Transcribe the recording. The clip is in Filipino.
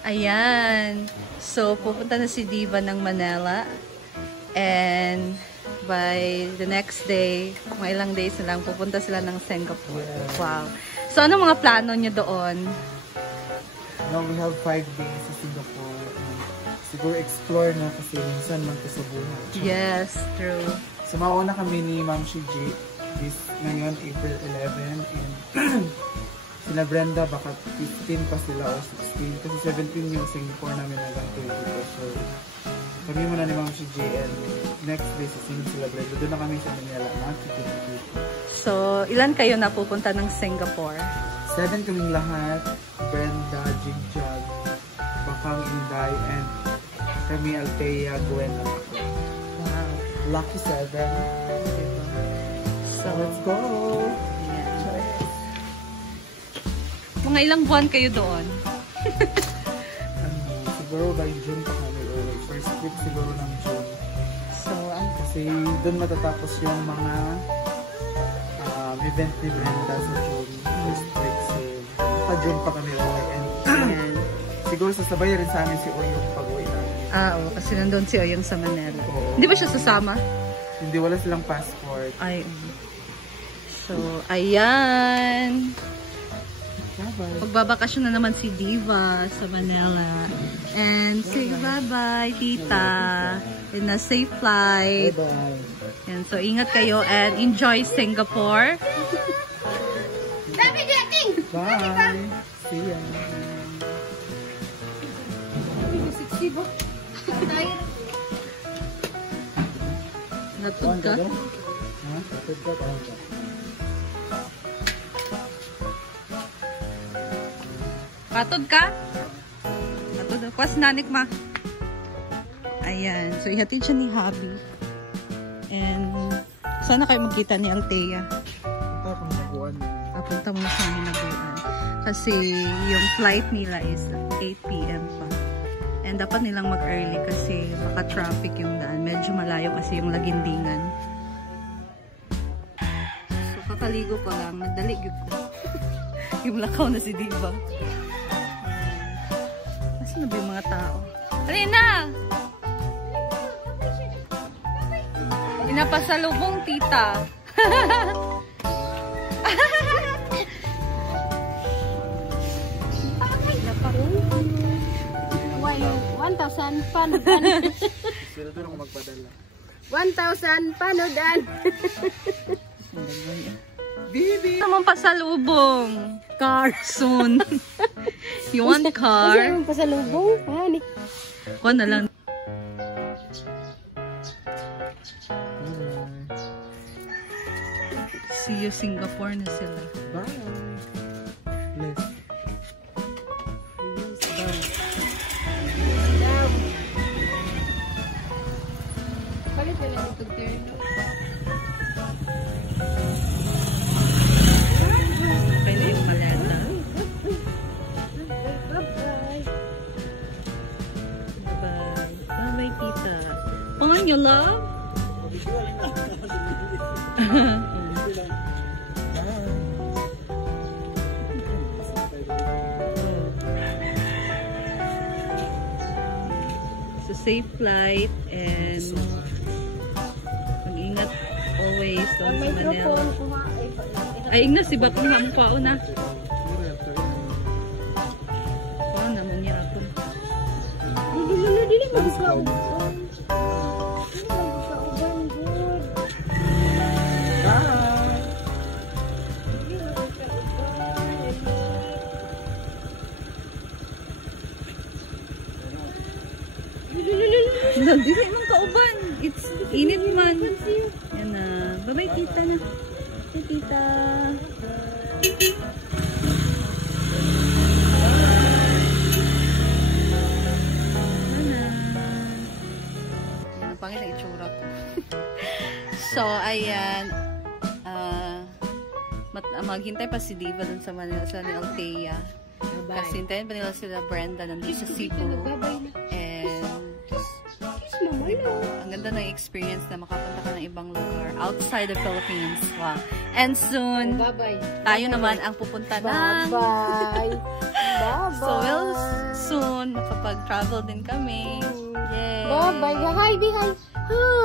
Ayan. So, pupunta na si Diva ng Manila. And by the next day, mga ilang days na lang, pupunta sila ng Singapore. Wow. So, ano mga plano nyo doon? Now, we have 5 days sa Singapore. Siguro explore na kasi minsan man sa buhay. Yes, true. So, mauna kami ni Ma'am Shiji ngayon, April 11. And sila Brenda, baka 15 pa sila o 16. Kasi 17 yung Singapore namin hanggang 20 pa. So, kami muna ni Ma'am Shiji and next day sa sila Brenda. Doon na kami sa Manila. So, ilan kayo na pupunta ng Singapore? 7 kaming lahat. Brenda, Jigjag, Bakang, Inday, and kami Althea, Gwen, at ako. Wow. Lucky 7. So, let's go! Mga ilang buwan kayo doon? Siguro by June pa kami. First week siguro ng June. So, kasi doon matatapos yung mga event ni Brenda sa June. First week. So, pa-June pa kami uwi. And siguro sasabay rin sa amin si Oyong pag-uwi namin. Oo. Kasi nandun si Oyong sa Manila. Hindi ba siya sasama? Hindi. Wala silang passport. Ay. So, ayan. Magbabakasyon na naman si Diva sa Manila. And say bye-bye, tita. In a safe flight. Bye-bye. And so, ingat kayo and enjoy Singapore. Bye! See ya! Natug ka? Natug ka? Patod ka? Patod. Kwas nanik ma. Ayan. So, ihatid siya ni Habi. And, sana kayo magkita ni Althea. Punta mo sa Hinaguan. Kasi, yung flight nila is 8 PM pa. And, dapat nilang mag-early kasi baka traffic yung daan. Medyo malayo kasi yung Lagindingan. So, kakaligo ko lang. Nagdalig ko. Yung lakaw na si Diva. Nasaan na ba yung mga tao? Alina! Pinapasalubong tita. Why, 1,000 panodan. Sila doon ako magpadala. 1,000 panodan. Bibi! Naman pasalubong. Car soon. You want car? Kasi yung pasalubong. Hani. Kuha na lang. See you Singapore na sila. Bye! Bless. Palit na lang ito, Terno. Okay na yung maleta. Bye-bye. Bye-bye. Bye-bye, tita. Paano nyo, love? So, safe flight and mag-ingat always doon sa Manila. Ay, Ignas, si Bakong Hampao na. Paano naman niya ako? Dili mag-uban. Good. Hindi naman kauban. It's init man. Yan na. Bye-bye, tita na. Bye, tita. Ang pangit na itsura ko. So, ayan. Maghintay pa si Diva dun sa Manila, sa ni Althea. Kasi hintayin pa nila sila Brenda nandun sa Cebu. And ang ganda ng experience na makapunta ka ng ibang lugar outside the Philippines. Wow. And soon, tayo naman ang pupunta ng... Bye-bye. Bye-bye. So, soon makapag-travel din kami. Yay! Bye-bye. Hi, hi. Hi.